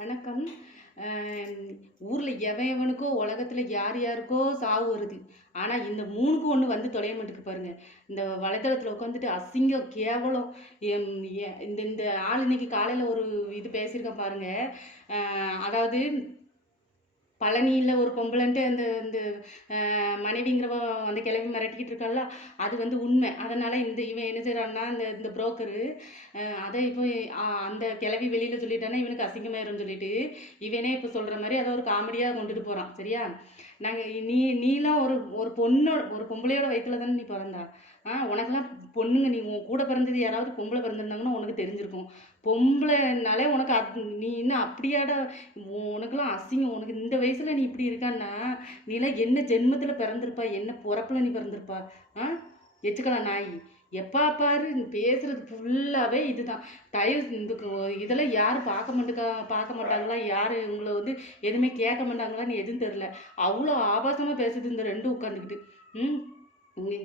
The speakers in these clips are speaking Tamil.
வணக்கம். ஊரில் எவன் எவனுக்கோ உலகத்தில் யார் யாருக்கோ சாவு வருது. ஆனால் இந்த மூணுக்கு ஒன்று வந்து தொலைய மாட்டுக்கு பாருங்கள் இந்த வலைத்தளத்தில் உட்காந்துட்டு அசிங்கம் கேவலம். இந்த இந்த ஆள் இன்னைக்கு காலையில் ஒரு இது பேசியிருக்கேன் பாருங்கள் அதாவது பழனியில் ஒரு பொம்பளைன்ட்டு அந்த இந்த மனைவிங்கிறவ அந்த கிளவி மிரட்டிக்கிட்டு இருக்காள்ல அது வந்து உண்மை. அதனால் இந்த இவன் என்ன செய்கிறான்னா இந்த இந்த புரோக்கரு அதை இப்போ அந்த கிளவி வெளியில் சொல்லிட்டானா இவனுக்கு அசிங்கமாயிரும் சொல்லிட்டு இவனே இப்போ சொல்கிற மாதிரி அதை ஒரு காமெடியாக கொண்டுட்டு போகிறான் சரியா? நாங்கள் நீ நீலாம் ஒரு ஒரு பொண்ணு ஒரு பொம்பளையோட வயிற்றுல தானே நீ பிறந்தா. ஆ உனக்கெல்லாம் பொண்ணுங்க நீ உன் கூட பிறந்தது யாராவது பொம்பளை பிறந்திருந்தாங்கன்னா உனக்கு தெரிஞ்சிருக்கும். பொம்பளைனாலே உனக்கு அது நீ இன்னும் அப்படியாடா உனக்கெல்லாம் அசிங்கம். உனக்கு இந்த வயசில் நீ இப்படி இருக்கான்னா நீலாம் என்ன ஜென்மத்தில் பிறந்திருப்பா என்ன பிறப்பில் நீ பிறந்திருப்பா? ஆ எச்சுக்கலாம் நாய். எப்பா பாரு பேசுகிறது பேசுறது ஃபுல்லாகவே இதுதான். தயவு இந்த இதெல்லாம் யாரும் பார்க்க மாட்டேங்க பார்க்க மாட்டாங்களா? யார் இவங்களை வந்து எதுவுமே கேட்க மாட்டாங்களான்னு எதுவும் தெரில அவ்வளோ ஆபாசமாக பேசுது இந்த ரெண்டும் உட்காந்துக்கிட்டு ம்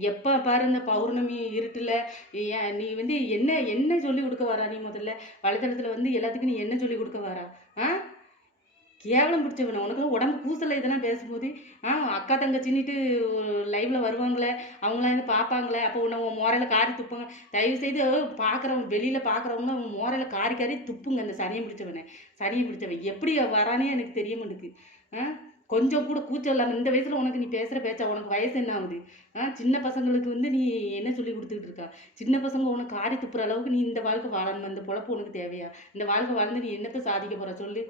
எப்போ பாரு இந்த பௌர்ணமி இருட்டில் ஏன் நீ வந்து என்ன என்ன சொல்லி கொடுக்க வரா நீ முதல்ல? வலைத்தளத்தில் வந்து எல்லாத்துக்கும் நீ என்ன சொல்லி கொடுக்க வரா? ஆ? கேவலம் பிடிச்சவன. உனக்கு உடம்பு கூசல இதெல்லாம் பேசும்போது ஆ அக்கா தங்கச்சின்னுட்டு லைவ்ல வருவாங்களே அவங்களாம் வந்து பார்ப்பாங்களே அப்போ உன்னை உன் மோரையில் காரி துப்புங்க. தயவு செய்து பார்க்குறவங்க வெளியில் பார்க்குறவங்க உன் மோரையில் காரி காரி துப்புங்க அந்த சனியை பிடிச்சவனை. சனியை பிடிச்சவன். எப்படி வரானே எனக்கு தெரிய மாட்டேங்குது ஆ கொஞ்சம் கூட கூச்சம் இல்லாமல் இந்த வயசில் உனக்கு நீ பேசுகிற பேச்சா உனக்கு வயசு என்ன ஆகுது? ஆ சின்ன பசங்களுக்கு வந்து நீ என்ன சொல்லி கொடுத்துக்கிட்டு இருக்கா? சின்ன பசங்க உனக்கு காரி துப்புற அளவுக்கு நீ இந்த வாழ்க்கை வாழணும்? இந்த பொழப்பு உனக்கு தேவையா? இந்த வாழ்க்கை வாழ்ந்து நீ என்னத்தை சாதிக்க போகிற சொல்லு.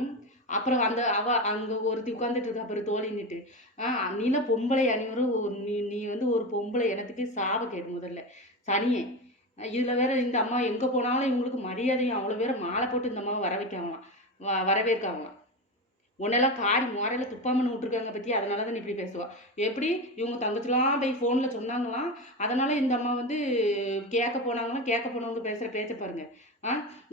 ம்? அப்புறம் அந்த அவ அங்கே ஒருத்தி உட்காந்துட்டு இருக்கா அப்புறம் தோழின்னுட்டு. ஆ நீலாம் பொம்பளை அணிவரும் நீ நீ வந்து ஒரு பொம்பளை எனத்துக்கு சாப கேட்டு முதல்ல. சனியே இதில் வேற இந்த அம்மா எங்கே போனாலும் இவங்களுக்கு மரியாதையும் அவ்வளோ பேர் மாலை போட்டு இந்த அம்மாவை வர வைக்காமலாம் வ வரவேற்காமலாம் உன்னெல்லாம் காரி முறையில் துப்பாமன்னு விட்ருக்காங்க பற்றி அதனால தான் இப்படி பேசுவா. எப்படி? இவங்க தங்கச்சிலாம் போய் ஃபோனில் சொன்னாங்களாம் அதனால் இந்த அம்மா வந்து கேட்க போனாங்களாம் கேட்க போனவங்க பேசுகிற பேச்சை பாருங்கள் ஆ?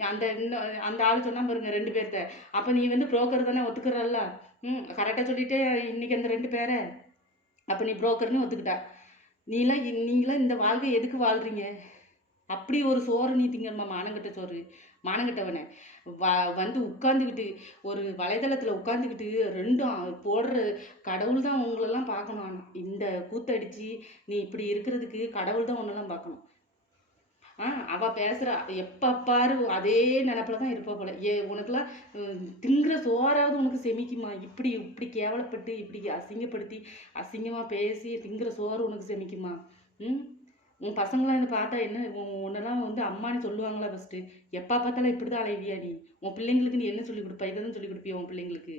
அந்த இன்னும் அந்த ஆள் சொன்னால் பாருங்க ரெண்டு பேர்த்த. அப்போ நீ வந்து புரோக்கர் தானே ஒத்துக்கிறல்ல? ம் கரெக்டாக சொல்லிட்டு இன்றைக்கி அந்த ரெண்டு பேரை. அப்போ நீ புரோக்கர்னு ஒத்துக்கிட்டா. நீலாம் நீங்களாம் இந்த வாழ்க்கை எதுக்கு வாழ்கிறீங்க அப்படி ஒரு சோறு நீ திங்கம்மா மானங்கட்ட சோறு. மானங்கட்டவனை வ வந்து உட்காந்துக்கிட்டு ஒரு வலைதளத்தில் உட்காந்துக்கிட்டு ரெண்டும் போடுற கடவுள் தான் உங்களெல்லாம் பார்க்கணும். ஆனால் இந்த கூத்தடிச்சு நீ இப்படி இருக்கிறதுக்கு கடவுள் தான் உன்னெல்லாம் பார்க்கணும். ஆ அவ பேசுறா எப்போ பாரு அதே நினப்பில் தான் இருப்பா போல. ஏ உனக்கெல்லாம் திங்குற சோறாவது உனக்கு செமிக்குமா? இப்படி இப்படி கேவலப்பட்டு இப்படி அசிங்கப்படுத்தி அசிங்கமாக பேசி திங்கிற சோறு உனக்கு செமிக்குமா? ம்? உன் பசங்களாம் இதை பார்த்தா என்ன ஒன்றெல்லாம் உன்னெல்லாம் வந்து அம்மான்னு சொல்லுவாங்களா ஃபஸ்ட்டு எப்போ பார்த்தாலும் இப்படி தான் அலைவியா நீ? உன் பிள்ளைங்களுக்கு நீ என்ன சொல்லி கொடுப்பா? இதை தான் சொல்லி கொடுப்பியா உன் பிள்ளைங்களுக்கு?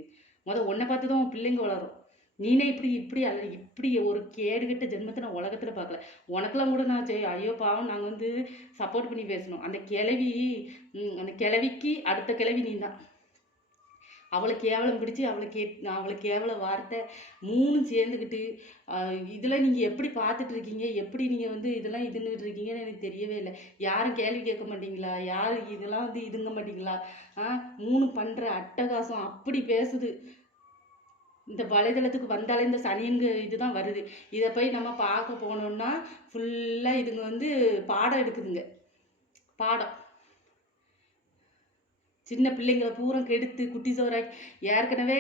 முத உன்னை பார்த்து தான் உன் பிள்ளைங்க வளரும். நீனே இப்படி இப்படி அல்ல இப்படி ஒரு கேடுகட்ட ஜென்மத்தை நான் உலகத்தில் பார்க்கல. உனக்கெல்லாம் கூட நான் சரி ஐயோ பாவம் நாங்கள் வந்து சப்போர்ட் பண்ணி பேசணும். அந்த கிளவி அந்த கிளவிக்கு அடுத்த கிளவி நீ தான் அவளை கேவலம் பிடிச்சி அவளை கே அவளை கேவல வார்த்தை மூணு சேர்ந்துக்கிட்டு இதில் நீங்கள் எப்படி பார்த்துட்டு இருக்கீங்க? எப்படி நீங்கள் வந்து இதெல்லாம் இதுன்னுட்டு இருக்கீங்கன்னு எனக்கு தெரியவே இல்லை. யாரும் கேள்வி கேட்க மாட்டீங்களா? யாரும் இதெல்லாம் வந்து இதுங்க மாட்டீங்களா? ஆ மூணு பண்ணுற அட்டகாசம் அப்படி பேசுது. இந்த வலைதளத்துக்கு வந்தாலே இந்த சனிங்க இதுதான் வருது. இதை போய் நம்ம பார்க்க போனோம்னா ஃபுல்லாக இதுங்க வந்து பாடம் எடுக்குதுங்க. பாடம். சின்ன பிள்ளைங்களை பூரா கெடுத்து குட்டி சோறாக்கி ஏற்கனவே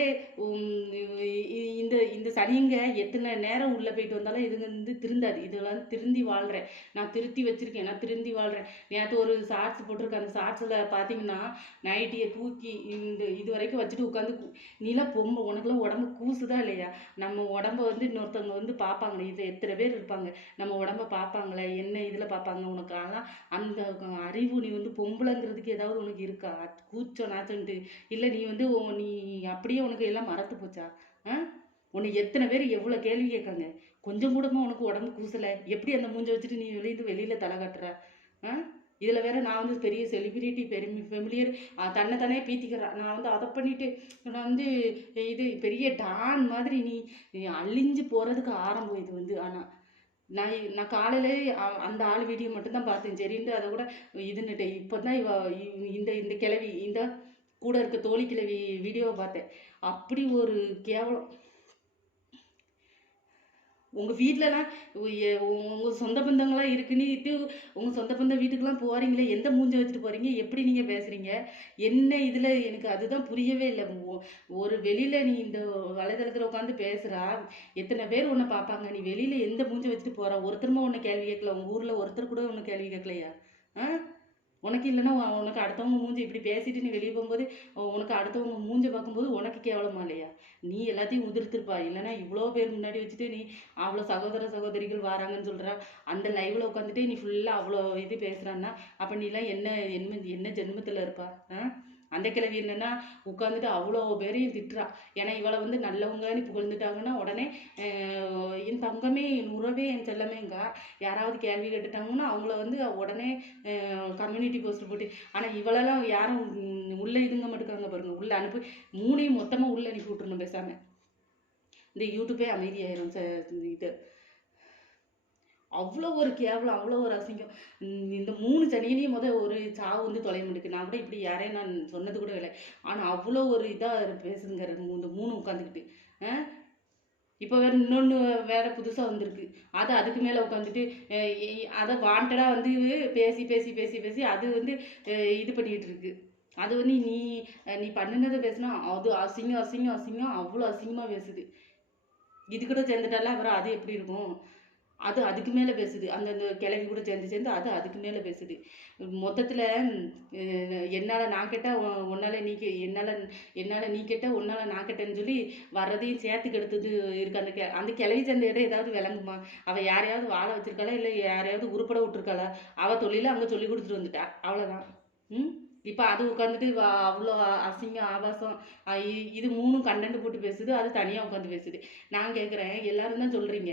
இந்த இந்த சனிங்க எத்தனை நேரம் உள்ளே போயிட்டு வந்தாலும் இதுங்க வந்து திருந்தாது. இதெல்லாம் திருந்தி வாழ்கிறேன் நான் திருத்தி வச்சுருக்கேன். நான் திருந்தி வாழ்கிறேன் நேற்று ஒரு ஷார்ட்ஸ் போட்டிருக்கேன் அந்த ஷார்ட்ஸில் பார்த்தீங்கன்னா நைட்டியை தூக்கி இந்த இது வரைக்கும் வச்சுட்டு உட்காந்து நீலாம் பொம்ப உனக்குலாம் உடம்பு கூசுதா இல்லையா? நம்ம உடம்ப வந்து இன்னொருத்தவங்க வந்து பார்ப்பாங்களே இதை எத்தனை பேர் இருப்பாங்க? நம்ம உடம்ப பார்ப்பாங்களே என்ன இதில் பார்ப்பாங்க உனக்கு ஆனால் அந்த அறிவு நீ வந்து பொம்பளைங்கிறதுக்கு ஏதாவது உனக்கு இருக்கா? பூச்சோ நாச்சோன்ட்டு இல்லை நீ வந்து நீ அப்படியே உனக்கு எல்லாம் மறந்து போச்சா? ஆ? உன்னை எத்தனை பேர் எவ்வளோ கேள்வி கேட்காங்க கொஞ்சம் கூடமா உனக்கு உடம்பு கூசலை. எப்படி அந்த மூஞ்சை வச்சுட்டு நீ வெளியிட்டு வெளியில் தலை காட்டுற? ஆ? இதில் வேற நான் வந்து பெரிய செலிபிரிட்டி பெருமி ஃபெமிலியர் தன்னை தானே பீத்திக்கிறேன் நான் வந்து அதை பண்ணிட்டு நான் வந்து இது பெரிய டான் மாதிரி நீ அழிஞ்சு போகிறதுக்கு ஆரம்பம் இது வந்து. ஆனால் நான் நான் காலையிலே அந்த ஆள் வீடியோ மட்டும்தான் பார்த்தேன். சரின்ட்டு அதை கூட இதுன்னுட்டேன் இப்போ தான் இவ இ- இந்த இந்த கிழவி இந்த கூட இருக்க தோழி கிழவி வீடியோவை பார்த்தேன். அப்படி ஒரு கேவலம். உங்கள் வீட்டிலலாம் உங்கள் சொந்த பந்தங்களாம் இருக்குன்னுட்டு உங்கள் சொந்த பந்த வீட்டுக்கெலாம் போகிறீங்களே எந்த மூஞ்ச வச்சுட்டு போகிறீங்க எப்படி நீங்கள் பேசுகிறீங்க என்ன இதில் எனக்கு அதுதான் புரியவே இல்லை. ஒரு வெளியில் நீ இந்த வலைதளத்தில் உட்காந்து பேசுகிறா எத்தனை பேர் உன்னை பார்ப்பாங்க? நீ வெளியில் எந்த மூஞ்ச வச்சுட்டு போகிற ஒருத்தருமா உன்னை கேள்வி கேட்கல? உங்கள் ஊரில் ஒருத்தர் கூட உன்னை கேள்வி கேட்கலையா? ஆ? உனக்கு இல்லைன்னா உனக்கு அடுத்தவங்க மூஞ்சி இப்படி பேசிட்டு நீ வெளியே போகும்போது உனக்கு அடுத்தவங்க மூஞ்சி பார்க்கும்போது உனக்கு கேவலமா இல்லையா? நீ எல்லாத்தையும் உதிர்த்திருப்பா. இல்லைன்னா இவ்வளோ பேர் முன்னாடி வச்சுட்டு நீ அவ்வளோ சகோதர சகோதரிகள் வராங்கன்னு சொல்கிற அந்த லைவில் உட்காந்துட்டு நீ ஃபுல்லாக அவ்வளோ இது பேசுகிறான்னா அப்போ நீலாம் என்ன என்ன என்ன ஜென்மத்தில் இருப்பா? ஆ? அந்த கிழவி என்னன்னா உட்காந்துட்டு அவ்வளோ பேரையும் திட்டுறா. ஏன்னா இவளை வந்து நல்லவங்கன்னு புகழ்ந்துட்டாங்கன்னா உடனே என் தங்கமே என் உறவே என் செல்லமேங்க யாராவது கேள்வி கேட்டுட்டாங்கன்னா அவங்கள வந்து உடனே கம்யூனிட்டி போஸ்ட் போட்டு ஆனால் இவளெல்லாம் யாரும் உள்ளே இதுங்க மாட்டுக்காங்க பாருங்க. உள்ளே அனுப்பி மூணையும் மொத்தமாக உள்ளே அனுப்பி விட்டுருணும் பேசாமல் இந்த யூடியூபே அமைதியாயிரும் இது. அவ்வளோ ஒரு கேவலம் அவ்வளோ ஒரு அசிங்கம். இந்த மூணு சனியிலையும் முத ஒரு சாவு வந்து தொலைய முடிக்கு நான் கூட இப்படி யாரையும் நான் சொன்னது கூட இல்லை. ஆனால் அவ்வளோ ஒரு இதாக பேசுதுங்க இந்த மூணு உட்காந்துக்கிட்டு இப்போ வேறு இன்னொன்று வேறு புதுசாக வந்திருக்கு. அது அதுக்கு மேலே உட்காந்துட்டு அதை வாண்டடாக வந்து பேசி பேசி பேசி பேசி அது வந்து இது பண்ணிகிட்டு இருக்கு. அது வந்து நீ நீ பண்ணினதை பேசுனா அது அசிங்கம் அசிங்கம் அசிங்கம் அவ்வளோ அசிங்கமாக பேசுது. இது கூட சேர்ந்துட்டால அப்புறம் அது எப்படி இருக்கும்? அது அதுக்கு மேலே பேசுது. அந்த அந்த கிளவி கூட சேர்ந்து சேர்ந்து அது அதுக்கு மேலே பேசுது. மொத்தத்தில் என்னால் நான் கேட்டால் உன்னால் உன்னால நீ கே என்னால் என்னால் நீ கேட்டால் உன்னால் நான் கேட்டேன்னு சொல்லி வர்றதையும் சேர்த்து கெடுத்தது இருக்கு. அந்த கெ- அந்த கிழவி சேர்ந்த இடம் ஏதாவது விளங்குமா? அவள் யாரையாவது வாழ வச்சிருக்காளா? இல்லை யாரையாவது உருப்பட விட்டுருக்காளா? அவள் தொழில அங்கே சொல்லி கொடுத்துட்டு வந்துட்டா. அவ்வளோதான் ம்? இப்போ அது உட்காந்துட்டு அவ்வளோ அசிங்கம் ஆபாசம் இ- இது மூணும் கண்டென்ட் போட்டு பேசுது. அது தனியாக உட்காந்து பேசுது. நான் கேட்குறேன் எல்லாரும் தான் சொல்கிறீங்க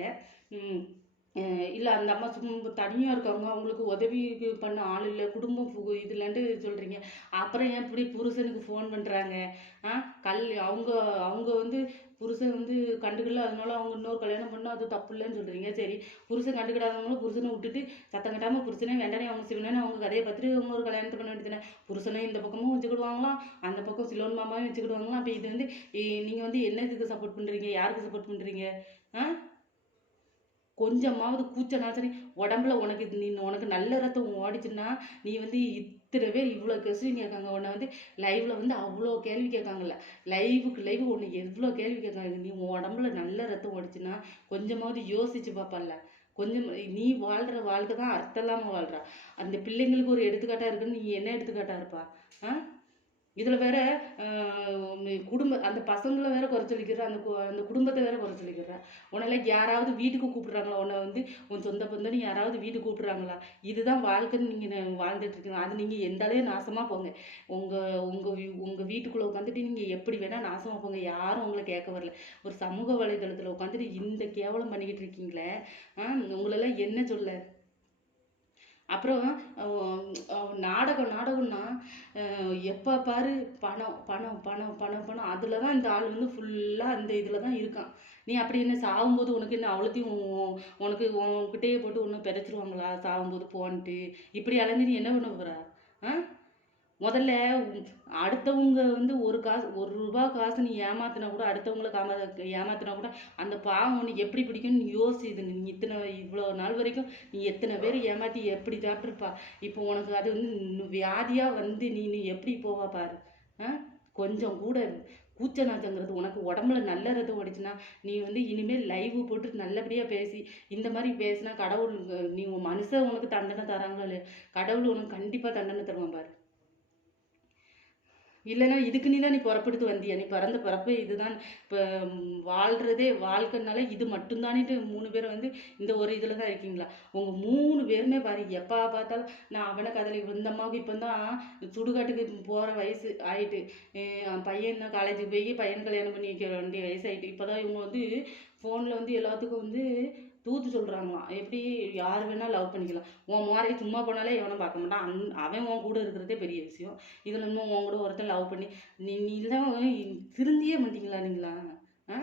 இல்லை அந்த அம்மா சும்மா தனியாக இருக்காங்க அவங்களுக்கு உதவி பண்ண ஆள் இல்லை குடும்பம் பு- இது இல்லைன்ட்டு சொல்கிறீங்க அப்புறம் ஏன் இப்படி புருஷனுக்கு ஃபோன் பண்ணுறாங்க ஆ கல் அவங்க அவங்க வந்து புருஷன் வந்து கண்டுக்கல அதனால அவங்க இன்னொரு கல்யாணம் பண்ணால் அது தப்பு இல்லைன்னு சொல்கிறீங்க சரி புருஷன் கண்டுக்கிடாதவங்களும் புருஷனை விட்டுட்டு சத்தம் கட்டாமல் புருஷனே வேண்டானே அவங்க சிவனே அவங்க கதையை பார்த்துட்டு அவங்க ஒரு கல்யாணத்தை பண்ண வேண்டியதுனே புருஷனை இந்த பக்கமும் வச்சுக்கிடுவாங்களாம் அந்த பக்கம் சிலோன் மாமாவும் வச்சுக்கிடுவாங்களாம். அப்போ இது வந்து நீங்கள் வந்து என்ன இதுக்கு சப்போர்ட் பண்ணுறீங்க யாருக்கு சப்போர்ட் பண்ணுறீங்க ஆ? கொஞ்சமாவது கூச்ச சரி உடம்புல உனக்கு நீ உனக்கு நல்ல ரத்தம் ஓடிச்சுன்னா நீ வந்து இத்தனை பேர் இவ்வளோ கொஸ்டின் கேட்காங்க. உன்னை வந்து லைவ்ல வந்து அவ்வளோ கேள்வி கேட்காங்கல்ல. லைவுக்கு லைவ் ஒன்று எவ்வளோ கேள்வி கேட்காங்க. நீ உன் உடம்புல நல்ல ரத்தம் ஓடிச்சுன்னா கொஞ்சமாவது யோசிச்சு பார்ப்பல்ல. கொஞ்சம் நீ வாழ்கிற வாழ்க்கை தான் அர்த்தம் இல்லாமல் வாழ்கிற அந்த பிள்ளைங்களுக்கு ஒரு எடுத்துக்காட்டாக இருக்குன்னு நீ என்ன எடுத்துக்காட்டாக இருப்பா? ஆ? இதில் வேற குடும்ப அந்த பசங்களை வேற குறை சொல்லிக்கிற அந்த கு- அந்த குடும்பத்தை வேற குறை சொல்லிக்கிற உன்னை யாராவது வீட்டுக்கு கூப்பிடுறாங்களா? உன்னை வந்து உன் சொந்த பந்தம்னு யாராவது வீட்டுக்கு கூப்பிடுறாங்களா? இதுதான் வாழ்க்கைன்னு நீங்கள் வாழ்ந்துட்டு இருக்கீங்க. அது நீங்கள் எந்தாலே நாசமாக போங்க. உங்கள் உங்கள் உங்கள் வீட்டுக்குள்ளே உட்காந்துட்டு நீங்கள் எப்படி வேணால் நாசமாக போங்க. யாரும் உங்களை கேட்க வரல. ஒரு சமூக வலைதளத்தில் உட்காந்துட்டு இந்த கேவலம் பண்ணிக்கிட்டு இருக்கீங்களே உங்களெல்லாம் என்ன சொல்ல? அப்புறம் நாடகம் நாடகம்னா எப்போ பாரு பணம் பணம் பணம் பணம் பணம். அதில் தான் இந்த ஆள் வந்து ஃபுல்லாக அந்த இதில் தான் இருக்கான். நீ அப்படி என்ன சாகும்போது உனக்கு என்ன அவ்வளோத்தையும் உன்- உனக்கு உன்கிட்டயே போட்டு ஒன்றும் பிதைச்சிருவாங்களா? சாகும்போது போன்ட்டு. இப்படி அலைஞ்சு நீ என்ன பண்ண போகிற ஆ? முதல்ல அடுத்தவங்க வந்து ஒரு காசு ஒரு ரூபா காசு நீ ஏமாத்தினா கூட அடுத்தவங்கள காம ஏமாத்தினா கூட அந்த பாவம் உனக்கு எப்படி பிடிக்கும்னு நீ யோசிது. நீ இத்தனை இவ்வளோ நாள் வரைக்கும் நீ எத்தனை பேர் ஏமாத்தி எப்படி சாப்பிட்ருப்பா இப்போ உனக்கு அது வந்து வியாதியாக வந்து நீ நீ எப்படி போவா பாரு. ஆ? கொஞ்சம் கூட கூச்ச நாச்சங்கிறது உனக்கு உடம்புல நல்ல ரத்தம் ஓடிச்சுன்னா நீ வந்து இனிமேல் லைவ் போட்டு நல்லபடியாக பேசி இந்த மாதிரி பேசினா கடவுள் நீ உன் மனுஷன் உனக்கு தண்டனை தராங்களோ இல்லையா கடவுள் உனக்கு கண்டிப்பாக தண்டனை தருவான் பாரு. இல்லைன்னா இதுக்கு நீ தான் நீ புறப்படுத்து வந்தியா? நீ பிறந்த பிறப்பே இதுதான். இப்போ வாழ்கிறதே வாழ்க்கைனால இது மட்டும்தானிட்டு மூணு பேர் வந்து இந்த ஒரு இதில் தான் இருக்கீங்களா? உங்கள் மூணு பேருமே பாரு எப்போ பார்த்தாலும் நான் அவனை கதலை இந்த அம்மாவுக்கு இப்போ தான் சுடுகாட்டுக்கு போகிற வயசு ஆயிட்டு பையன் தான் காலேஜுக்கு போய் பையன் கல்யாணம் பண்ணி வைக்க வேண்டிய வயசு ஆயிட்டு இப்போ தான் இவங்க வந்து ஃபோனில் வந்து எல்லாத்துக்கும் வந்து தூத்து சொல்கிறாங்களாம் எப்படி யார் வேணால் லவ் பண்ணிக்கலாம். உன் மாதிரி சும்மா போனாலே எவனும் பார்க்க மாட்டான். அந் அவன் உன் கூட இருக்கிறதே பெரிய விஷயம். இதில் இன்னும் உன் கூட ஒருத்தன் லவ் பண்ணி நீ நீலாம் திருந்தியே மாட்டீங்களா நீங்களா? ஆ?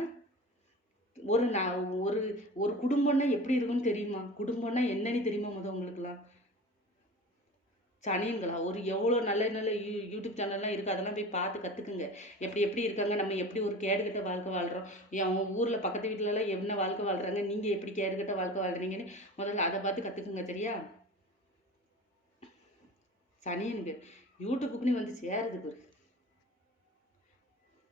ஒரு நான் ஒரு ஒரு குடும்பம்னா எப்படி இருக்கும்னு தெரியுமா? குடும்பம்னா என்னன்னு தெரியுமா முத உங்களுக்குலாம் சனியன்களா? ஒரு எவ்வளோ நல்ல நல்ல யூ யூடியூப் சேனல்லாம் இருக்குது அதெல்லாம் போய் பார்த்து கற்றுக்குங்க எப்படி எப்படி இருக்காங்க? நம்ம எப்படி ஒரு கேடுகட்ட வாழ்க்கை வாழ்கிறோம் அவங்க ஊரில் பக்கத்து வீட்டிலலாம் என்ன வாழ்க்கை வாழ்கிறாங்க நீங்கள் எப்படி கேடுகட்ட வாழ்க்கை வாழ்கிறீங்கன்னு முதல்ல அதை பார்த்து கற்றுக்குங்க சரியா? சனியனுக்கு யூடியூபுக்குன்னு வந்து சேருது பாரு.